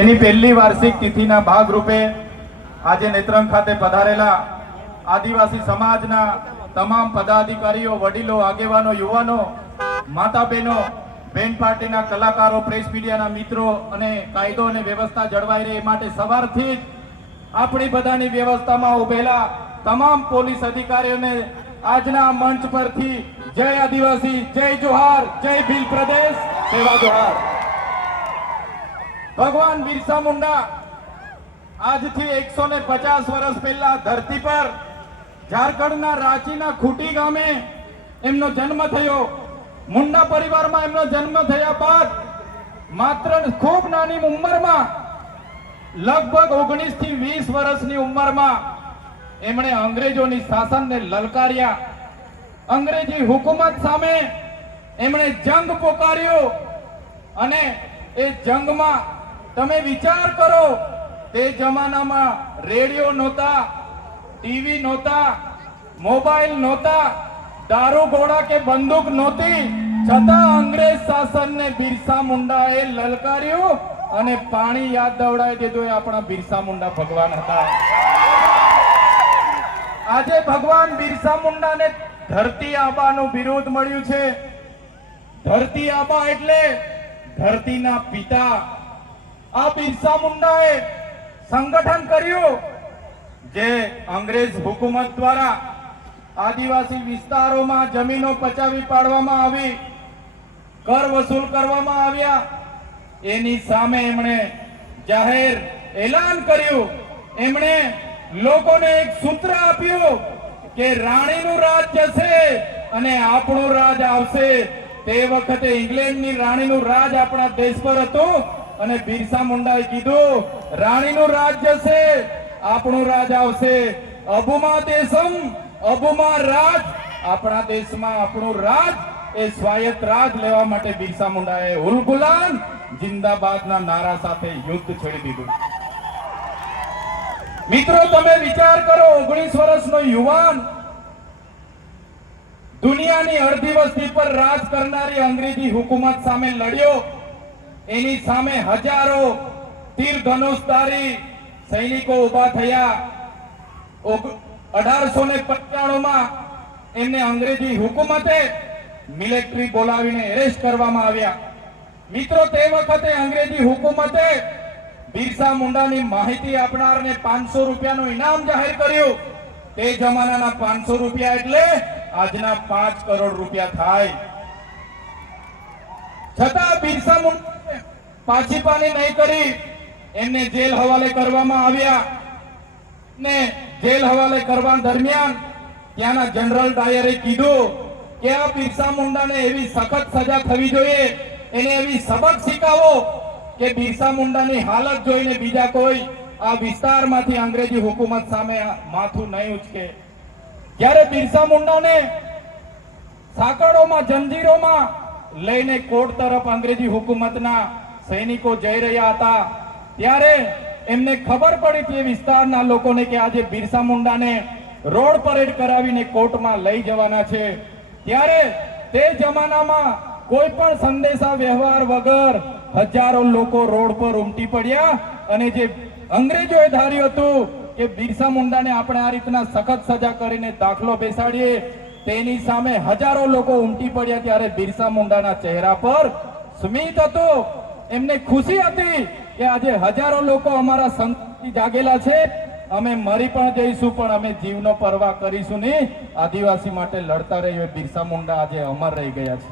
એની પહેલી વાર્ષિક તિથિના ભાગરૂપે આજે નેત્રંગ ખાતે પધારેલા આદિવાસી સમાજના તમામ પદાધિકારીઓ, વડીલો, આગેવાનો, યુવાનો, માતા બહેનો, બેન પાર્ટીના કલાકારો, પ્રેસ મીડિયાના મિત્રો અને કાયદો અને વ્યવસ્થા જળવાઈ રહે એ માટે સવારથી જ આપણી બધાની વ્યવસ્થામાં ઉભેલા તમામ પોલીસ અધિકારીઓને આજના મંચ પરથી જય આદિવાસી, જય જોહાર, જય ભીલ પ્રદેશ, સેવા જોહાર। ભગવાન બિરસા મુંડા આજથી 150 વર્ષ પહેલા ધરતી પર ઝારખંડના રાંચીના ખૂટી ગામે એમનો જન્મ થયો। મુંડા પરિવારમાં એમનો જન્મ થયા બાદ માત્ર ખૂબ નાની ઉંમરમાં લગભગ 19 થી 20 વર્ષની ઉંમરમાં એમણે અંગ્રેજોની શાસનને લલકાર્યા। અંગ્રેજી હુકુમત સામે એમણે જંગ પોકાર્યો અને એ જંગમાં તમે વિચાર કરો, તે જમાનામાં રેડિયો નહોતા, ટીવી નહોતા, મોબાઈલ નહોતા, દારૂ ગોળા કે બંદૂક નહોતી, છતાં અંગ્રેજ શાસનને બિરસા મુંડાએ લલકાર્યું અને પાણી યાદ દવડાવી દીધું। એ આપણા બિરસા મુંડા ભગવાન હતા। આજે ભગવાન બિરસા મુંડાને ધરતી આબાનું બિરુદ મળ્યું છે। ધરતી આબા એટલે ધરતીના પિતા। આ બિરસા મુંડાએ સંગઠન કર્યું જે અંગ્રેજ હુકુમત દ્વારા આદિવાસી વિસ્તારોમાં જમીનો પચાવી પાડવામાં આવી, કર વસૂલ કરવામાં આવ્યા। એની સામે એમણે જાહેર એલાન કર્યું। એમણે લોકોને એક સૂત્ર આપ્યું કે રાણીનું રાજ જશે અને આપણું રાજ આવશે। તે વખતે ઇંગ્લેન્ડની રાણીનું રાજ આપણા દેશ પર હતું અને બિરસા મુંડાએ કીધું રાણીનું રાજ જશે, આપણું રાજ આવશે। અબુમા દેશમ અબુમા રાજ, આપણા દેશમાં આપણું રાજ એ સ્વાયત્ત રાજ લેવા માટે બિરસા મુંડાએ ઉલ ગુલામ જિંદાબાદના નારા સાથે યુદ્ધ છેડી દીધું। મિત્રો તમે વિચાર કરો, 19 વર્ષનો યુવાન દુનિયાની અડધી વસ્તી પર રાજ કરનારી અંગ્રેજી હુકુમત સામે લડ્યો। એની સામે હજારો તીર ધનુષધારી સૈનિકો ઉભા થયા। 1895માં એમને અંગ્રેજી હુકુમતે મિલિટરી બોલાવીને એરેસ્ટ કરવામાં આવ્યા। મિત્રો તે વખતે અંગ્રેજી હુકુમતે બિરસા મુંડાની માહિતી આપનારને 500 રૂપિયાનું ઇનામ જાહેર કર્યું। તે જમાનાના 500 રૂપિયા એટલે આજના 5 કરોડ રૂપિયા થાય। છતાં બિરસા મુંડાએ પાછીપાની નહીં કરી, એમને જેલ હવાલે કરવામાં આવ્યા ને જેલ હવાલે કરવા દરમિયાન ત્યાંના જનરલ ડાયરે કીધું કે આ બિરસા મુંડાને એવી સખત સજા થવી જોઈએ, એને એવી સબક શીખવો કે બિરસા મુંડાની હાલત જોઈને બીજા કોઈ આ વિસ્તારમાંથી અંગ્રેજી હુકુમત સામે માથું નહીં ઉચકે। જ્યારે બિરસા મુંડાને સાંકળોમાં, જંજીરોમાં લઈને કોર્ટ તરફ અંગ્રેજી હુકુમતના સૈનિકો જઈ રહ્યા હતા, ત્યારે એમને ખબર પડી તે વિસ્તારના લોકોને કે આજે બિરસા મુંડાને રોડ પરેડ કરાવીને કોર્ટમાં લઈ જવાના છે। ત્યારે તે જમાનામાં કોઈ પણ સંદેશા વ્યવહાર વગર હજારો લોકો રોડ પર ઉમટી પડ્યા અને જે અંગ્રેજોએ ધાર્યું હતું કે બિરસા મુંડાને આપણે આ રીતના સખત સજા કરીને દાખલો બેસાડીએ, તેની સામે હજારો લોકો ઉમટી પડ્યા। ત્યારે બિરસા મુંડાના ચહેરા પર સ્મિત હતું, એમને ખુશી હતી કે આજે હજારો લોકો અમારા સંકટથી જાગેલા છે, અમે મરી પણ જઈશું પણ અમે જીવનો પરવાહ કરીશું નહીં, આદિવાસી માટે લડતા રહીએ। બિરસા મુંડા આજે અમર રહી ગયા છે।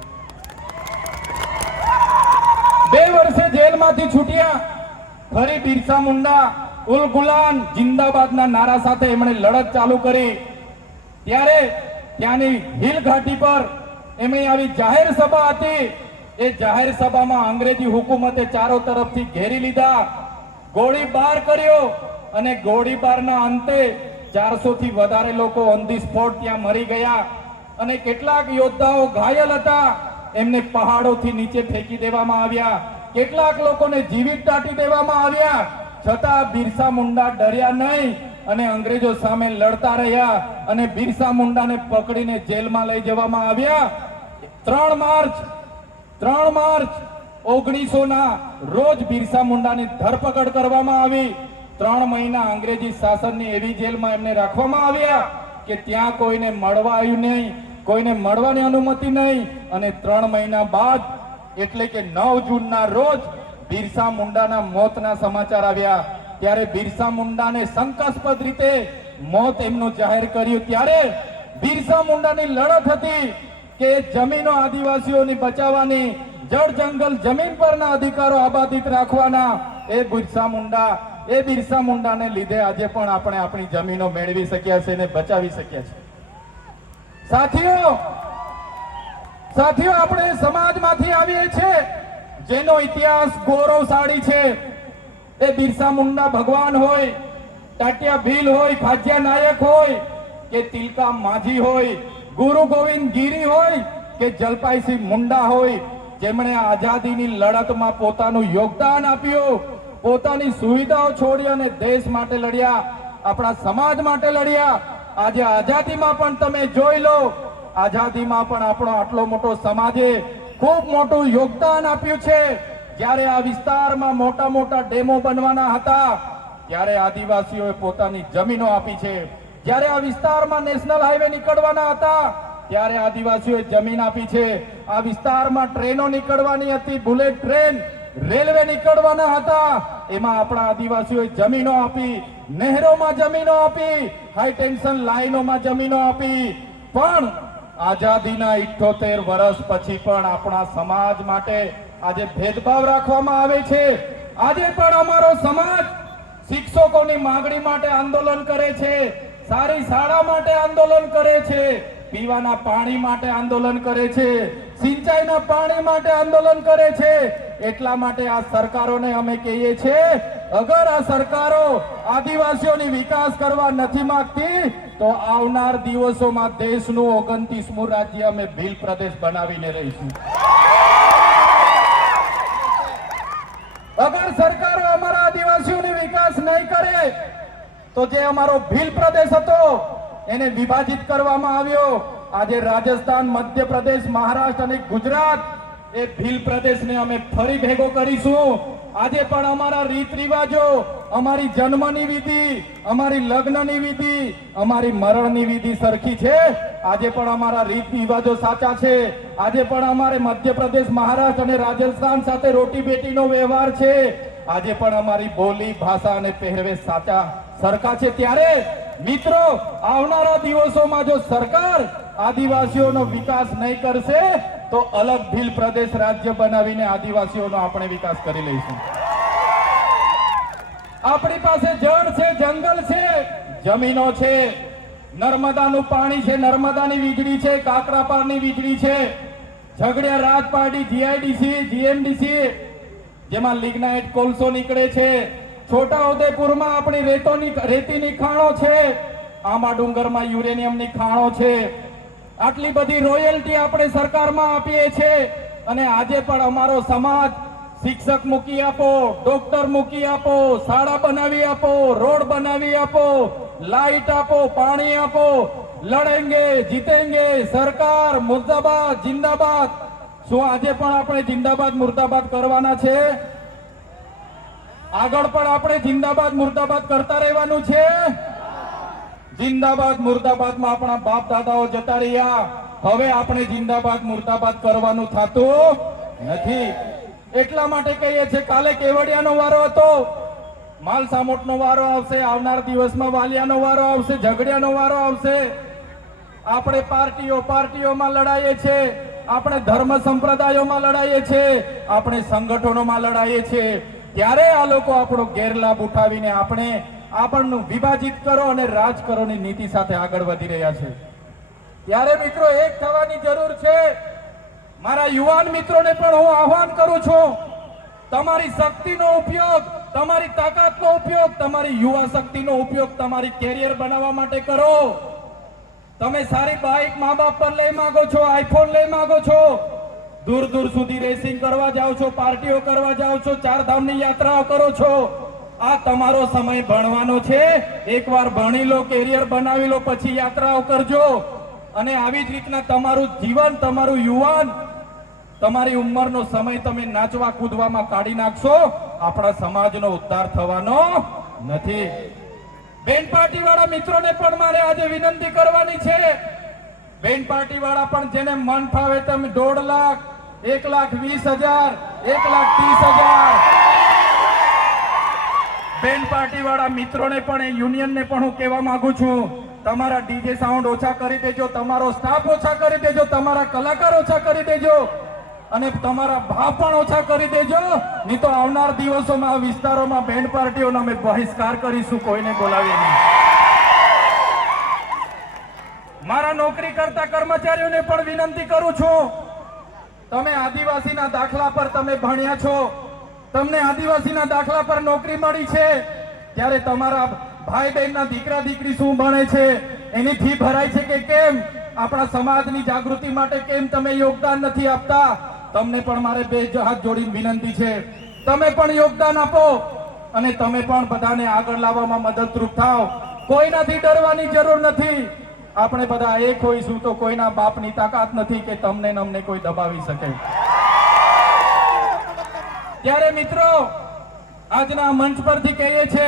2 વર્ષે જેલમાંથી છૂટ્યા, ફરી બિરસા મુંડા ઉલ ગુલામ જિંદાબાદના નારા સાથે એમણે લડત ચાલુ કરી। ત્યારે ત્યાંની હિલ ઘાટી પર એમણે આવી જાહેર સભા હતી। એ જાહેર સભામાં અંગ્રેજી હુકુમતે ચારો તરફથી ઘેરી લીધા, ગોળીબાર કર્યો અને ગોળીબારના અંતે 400 થી વધારે લોકો ઓન ધી સ્પોટ ત્યાં મરી ગયા અને કેટલાક યોદ્ધાઓ ઘાયલ હતા, એમને પહાડોથી નીચે ફેંકી દેવામાં આવ્યા। કેટલાક લોકોને જીવિત દાટી દેવામાં આવ્યા। છતાં બિરસા મુંડા ડર્યા નહીં અને અંગ્રેજો સામે લડતા રહ્યા અને બિરસા મુંડાને પકડીને જેલમાં લઈ જવામાં આવ્યા। 3 માર્ચ 1900 રોજ બિરસા મુંડાની ધરપકડ કરવામાં આવી. 3 મહિના અંગ્રેજી શાસનની એવી જેલમાં એમને રાખવામાં આવ્યા કે ત્યાં કોઈને મળવા આવ્યું નહીં, કોઈને મળવાની અનુમતિ નહીં. અને 3 મહિના બાદ એટલે કે 9 જૂનના રોજ બિરસા મુંડાના મોતના સમાચાર આવ્યા. ત્યારે બિરસા મુંડાને શંકાસ્પદ રીતે મોત એમનું જાહેર કર્યું. ત્યારે બિરસા મુંડાની લડત હતી કે જમીનો આદિવાસીઓની બચાવવાની, જળ જંગલ જમીન પરના અધિકારો આબાદિત રાખવાના. એ બિરસા મુંડાને લીધે આજે પણ આપણે આપણી જમીનો મેળવી શક્યા છે અને બચાવી શક્યા છે. સાથીઓ આપણે સમાજમાંથી આવીએ છીએ જેનો ઇતિહાસ ગૌરવશાળી છે. એ બિરસા મુંડા ભગવાન હોય, ટાટિયા ભીલ હોય, ખાજિયા નાયક હોય કે તિલકા માઝી હોય, ગુરુ ગોવિંદ ગીરી હોય કે જલપાઈસિંહ મુંડા હોય, જેમણે આઝાદીની લડતમાં પોતાનું યોગદાન આપ્યું, પોતાની સુવિધાઓ છોડી અને દેશ માટે લડ્યા, આપણા સમાજ માટે લડ્યા. આજે આઝાદીમાં પણ તમે જોઈ લો, આઝાદીમાં પણ આપણો આટલો મોટો સમાજે ખૂબ મોટું યોગદાન આપ્યું છે. જ્યારે આ વિસ્તારમાં મોટા મોટા ડેમો બનવાના હતા ત્યારે આદિવાસીઓએ પોતાની જમીનો આપી છે. જ્યારે આ વિસ્તારમાં નેશનલ હાઈવે નીકળવાના હતા ત્યારે આદિવાસીઓએ જમીન આપી છે. આ વિસ્તારમાં ટ્રેનો નીકળવાની હતી, બુલેટ ટ્રેન, રેલવે નીકળવાના હતા, એમાં આપણા આદિવાસીઓએ જમીનો આપી, નહેરોમાં જમીનો આપી, હાઈ ટેન્શન લાઈનોમાં જમીનો આપી. પણ આઝાદીના 78 વર્ષ પછી પણ આપણા સમાજ માટે આજે ભેદભાવ રાખવામાં આવે છે. આજે પણ અમારો સમાજ શિક્ષકોની માંગણી માટે આંદોલન કરે છે, સારી શાળા માટે આંદોલન કરે છે, પીવાના પાણી માટે આંદોલન કરે છે, સિંચાઈના પાણી માટે આંદોલન કરે છે. એટલા માટે આ સરકારોને અમે કહીએ છીએ, અગર આ સરકારો આદિવાસીઓની વિકાસ કરવા નથી માંગતી તો આવનાર દિવસોમાં દેશનું 29મું રાજ્ય અમે ભીલ પ્રદેશ બનાવીને રહીશું. અગર સરકારો અમારા આદિવાસીઓની વિકાસ નહીં કરે તો જે અમારો ભીલ પ્રદેશ હતો એને વિભાજિત કરવામાં આવ્યો. આજે રાજસ્થાન, મધ્યપ્રદેશ, મહારાષ્ટ્ર અને ગુજરાત એ ભીલ પ્રદેશને અમે ફરી ભેગો કરીશું. આજે પણ અમારા રીત રિવાજો, અમારી જન્મની વિધિ, અમારી લગ્નની વિધિ, અમારી મરણની વિધિ સરખી છે. આજે પણ અમારા રીત રિવાજો સાચા છે. આજે પણ અમારે મધ્યપ્રદેશ, મહારાષ્ટ્ર અને રાજસ્થાન સાથે રોટી બેટીનો વ્યવહાર છે. આજે પણ અમારી બોલી, ભાષા અને પહેરવેશ સાચા સરખા છે. ત્યારે મિત્રો, આવનારા દિવસોમાં જો સરકાર આદિવાસીઓનો વિકાસ નહીં કરશે તો અલગ ભીલ પ્રદેશ રાજ્ય બનાવીને આદિવાસીઓનો આપણે વિકાસ કરી લઈશું. આપણી પાસે જળ છે, જંગલ છે, જમીનો છે, નર્મદાનું પાણી છે, નર્મદાની વીજળી છે, કાકરાપારની વીજળી છે, ઝઘડિયા રાજપારડી, જીઆઈડીસી, જીએમડીસી જેમાં લિગ્નાઇટ કોલસો નીકળે છે, છોટા ઉદેપુરમાં આપણી રેતીની ખાણો છે, આંબા ડુંગરમાં યુરેનિયમની ખાણો છે. આટલી બધી રોયલ્ટી આપણે સરકારમાં આપીએ છીએ અને આજે પણ અમારો સમાજ શિક્ષક મૂકી આપો, ડોક્ટર મૂકી આપો, શાળા બનાવી આપો, રોડ બનાવી આપો, લાઇટ આપો, પાણી આપો, લડેંગે જીતેંગે, સરકાર મુર્દાબાદ જિંદાબાદ. શું આજે પણ આપણે જિંદાબાદ મુર્દાબાદ કરવાના છે? આગળ પણ આપણે જિંદાબાદ મુર્દાબાદ કરતા રહેવાનું છે. જિંદાબાદ મુર્દાબાદમાં આપણા બાપ દાદાઓ જતા રહ્યા, હવે આપણે જિંદાબાદ મુર્દાબાદ કરવાનું થતું નથી. એટલા માટે કહીએ છીએ, કાલે કેવડિયાનો વારો હતો, માલસામોટનો વારો આવશે, આવનાર દિવસમાં વાલિયાનો વારો આવશે, ઝઘડિયાનો વારો આવશે. આપણે પાર્ટીઓમાં લડાઈએ છીએ, આપણે ધર્મ સંપ્રદાયોમાં લડાઈએ છીએ, આપણે સંગઠનોમાં લડાઈએ છીએ. ત્યારે આ લોકો આપણો ગેરલાભ ઉઠાવીને આપણને વિભાજિત કરો અને રાજ કરોની નીતિ સાથે આગળ વધી રહ્યા છે. ત્યારે મિત્રો એક થવાની જરૂર છે. મારા યુવાન મિત્રોને પણ હું આહ્વાન કરું છું, તમારી શક્તિનો ઉપયોગ, તમારી તાકાતનો ઉપયોગ, તમારી યુવા શક્તિનો ઉપયોગ તમારી કેરિયર બનાવવા માટે કરો. તમે સારી બાઇક મા બાપ પર લઈ માંગો છો, આઈફોન લઈ માંગો છો, દૂર દૂર સુધી રેસિંગ કરવા જાઓ છો, પાર્ટીઓ કરવા જાઓ છો, ચારધામની યાત્રાઓ કરો છો. આ તમારો સમય ભણવાનો છે. એકવાર ભણી લો, કેરિયર બનાવી લો, પછી યાત્રાઓ કરજો. અને આવી જ રીતના તમારું જીવન, તમારું યુવાન તમારી ઉંમરનો સમય તમે નાચવા કૂદવામાં કાઢી નાખશો, આપણા સમાજનો ઉદ્ધાર થવાનો નથી. બેન પાર્ટી વાળા મિત્રોને પણ મારે આજે વિનંતી કરવાની છે. બેન પાર્ટી વાળા પણ જેને મન ફાવે તમે 1.5 લાખ, 1,20,000, 1,30,000 બેન પાર્ટી વાળા મિત્રોને પણ યુનિયનને પણ હું કહેવા માંગુ છું, તમારા ડીજે સાઉન્ડ ઓછા કરી દેજો, તમારો સ્ટાફ ઓછા કરી દેજો, તમારા કલાકાર ઓછા કરી દેજો અને તમારા ભાવ પણ ઓછા કરી દેજો. નહીં તો આવનાર દિવસોમાં આ વિસ્તારોમાં બેન પાર્ટીઓનો અમે બહિષ્કાર કરીશું, કોઈને બોલાવીએ નહીં. મારા નોકરી કરતા કર્મચારીઓને પણ વિનંતી કરું છું, તમે આદિવાસીના દાખલા પર તમે ભણ્યા છો, તમને આદિવાસીના દાખલા પર નોકરી મળી છે, ત્યારે તમારા ભાઈ બહેનના દીકરા દીકરી શું ભણે છે, એની ફી ભરાય છે કે કેમ, આપણા સમાજની જાગૃતિ માટે કેમ તમે યોગદાન નથી આપતા? તમને પણ મારે બે હાથ જોડીને વિનંતી છે, તમે પણ યોગદાન આપો અને તમે પણ બધાને આગળ લાવવામાં મદદરૂપ થાઓ. કોઈનાથી ડરવાની જરૂર નથી. આપણે બધા એક હોઈશું તો કોઈના બાપની તાકાત નથી કે તમને ને અમને કોઈ દબાવી શકે. ત્યારે મિત્રો, આજના મંચ પરથી કહીએ છે,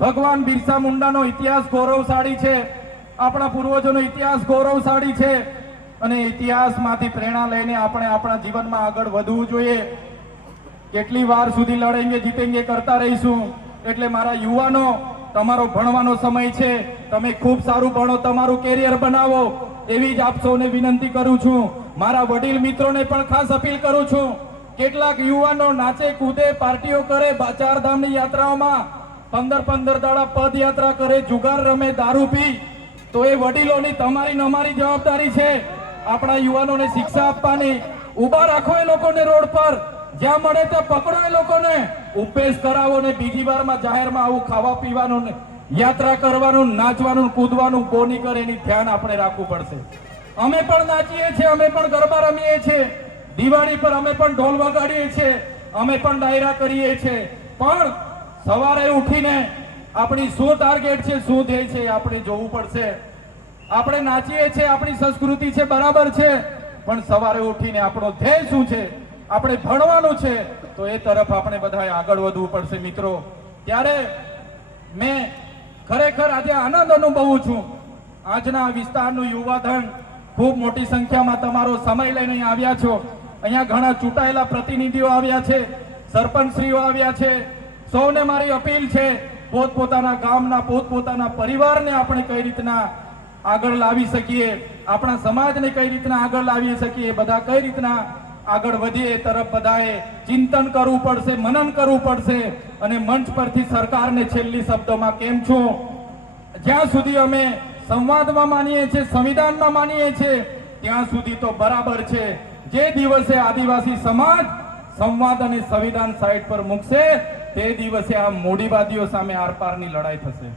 ભગવાન બિરસા મુંડાનો ઇતિહાસ ગૌરવશાળી છે, આપણા પૂર્વજોનો ઇતિહાસ ગૌરવશાળી છે અને ઇતિહાસમાંથી પ્રેરણા લઈને આપણે આપણા જીવનમાં આગળ વધવું જોઈએ. કેટલી વાર સુધી લડેંગે જીતેંગે કરતા રહીશું. એટલે મારા યુવાનો, તમારો ભણવાનો સમય છે, તમે ખૂબ સારું ભણો, તમારું કેરિયર બનાવો, એવી જ આપ સૌને વિનંતી કરું છું. મારા વડીલ મિત્રોને પણ ખાસ અપીલ કરું છું. કેટલાક યુવાનો નાચે કૂદે, પાર્ટીઓ કરે, ચાર ધામની યાત્રાઓમાં 15 દાડા પદયાત્રા કરે, જુગાર રમે, દારૂ પી, તો એ વડીલોની તમારી ને અમારી જવાબદારી છે આપણા યુવાનોને શિક્ષા આપવાની. ઉભા રાખો એ લોકોને રોડ પર, જ્યાં મળે ત્યાં પકડો એ લોકોને, ઉપેશ કરાવો ને બીજી વારમાં જાહેરમાં આવું ખાવા પીવાનું, યાત્રા કરવાનું, નાચવાનું, કૂદવાનું બોની કરે, એની ધ્યાન આપણે રાખવું પડશે. અમે પણ નાચીએ છીએ, અમે પણ ગરબા રમીએ છીએ, દિવાળી પર અમે પણ ઢોલ વગાડીએ છીએ, અમે પણ ડાયરા કરીએ છીએ, પણ સવારે ઉઠીને આપણી શું ટાર્ગેટ છે, શું ધ્યેય છે, આપણે જોવું પડશે. આપણે નાચીએ છીએ, આપણી સંસ્કૃતિ છે, બરાબર છે, પણ સવારે ઉઠીને આપણો ધ્યેય શું છે, આપણે ભણવાનું છે, તો એ તરફ આપણે બધાએ આગળ વધવું પડશે મિત્રો. ત્યારે મેં ખરેખર આજે આનંદ અનુભવું છું. આજના વિસ્તારનું યુવાધન ખૂબ મોટી સંખ્યામાં તમારો સમય લઈને આવ્યા છો. અહીંયા ઘણા ચૂંટાયેલા પ્રતિનિધિઓ આવ્યા છે, સરપંચશ્રીઓ આવ્યા છે. સૌને મારી અપીલ છે, પોતપોતાના ગામના, પોતપોતાના પરિવારને આપણે કઈ રીતના આગળ લાવી શકીએ, આપણા સમાજને કઈ રીતના આગળ લાવી શકીએ, બધા કઈ રીતના આગળ વધીએ, એ તરફ બધાએ ચિંતન કરવું પડશે, મનન કરવું પડશે. અને મંચ પરથી સરકારને છેલ્લી શબ્દોમાં કેમ છું, જ્યાં સુધી અમે સંવાદમાં માનીએ છીએ, સંવિધાનમાં માનીએ છીએ, ત્યાં સુધી તો બરાબર છે. જે દિવસે આદિવાસી સમાજ સંવાદ અને સંવિધાન સાઈડ પર મૂકશે, તે દિવસે આ મૂડીવાદીઓ સામે આરપારની લડાઈ થશે.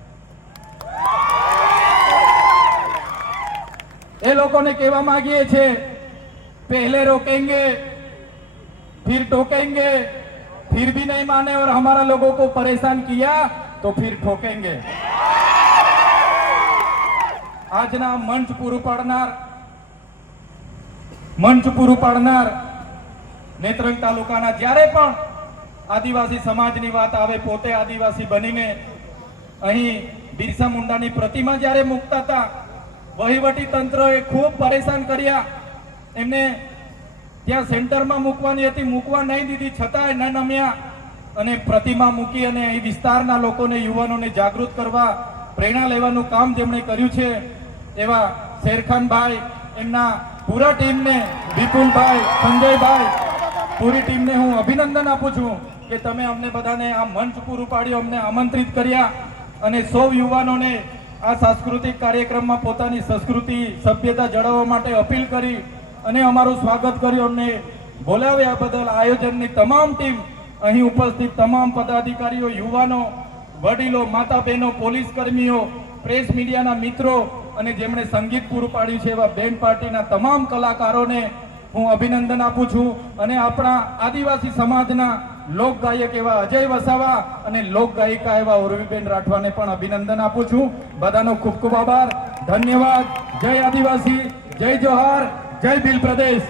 એ લોકોને કહેવા માંગીએ છીએ, पहले रोकेंगे फिर टोकेंगे, फिर भी नहीं माने और हमारा लोगों को परेशान किया तो फिर ठोकेंगे. આજના મંચ પૂરું પાડનાર નેત્રંગ તાલુકાના જ્યારે પણ આદિવાસી સમાજની વાત આવે, પોતે આદિવાસી બનીને અહીં બિરસા મુંડાની પ્રતિમા જ્યારે મૂકતા હતા, વહીવટી તંત્રએ ખૂબ પરેશાન કર્યા. એમને ત્યાં સેન્ટરમાં મૂકવાની હતી, મૂકવા નહીં દીધી, છતાંય ન નમ્યા અને પ્રતિમા મૂકી અને અહીં વિસ્તારના લોકોને, યુવાનોને જાગૃત કરવા, પ્રેરણા લેવાનું કામ જેમણે કર્યું છે, એવા શેરખાનભાઈ, એમના પૂરા ટીમને, વિપુલભાઈ, સંજયભાઈ, પૂરી ટીમને હું અભિનંદન આપું છું કે તમે અમને બધાને આ મંચ પૂરું પાડ્યું, અમને આમંત્રિત કર્યા અને સૌ યુવાનોને આ સાંસ્કૃતિક કાર્યક્રમમાં પોતાની સંસ્કૃતિ, સભ્યતા જાળવવા માટે અપીલ કરી અને અમારું સ્વાગત કર્યું. અમને બોલાવ્યા બદલ આયોજનની તમામ ટીમ, અહીં ઉપસ્થિત તમામ પદાધિકારીઓ, યુવાનો, વડીલો, માતા બહેનો, પોલીસ કર્મીઓ, પ્રેસ મીડિયાના મિત્રો અને જેમણે સંગીત પૂરું પાડ્યું છે એવા બેન પાર્ટીના તમામ કલાકારોને હું અભિનંદન આપું છું. અને આપણા આદિવાસી સમાજના લોક ગાયક એવા અજય વસાવા અને લોક ગાયિકા એવા ઉર્વીબેન રાઠવાને પણ અભિનંદન આપું છું. બધાનો ખૂબ ખૂબ આભાર, ધન્યવાદ. જય આદિવાસી, જય જોહાર, જય ભીલ પ્રદેશ.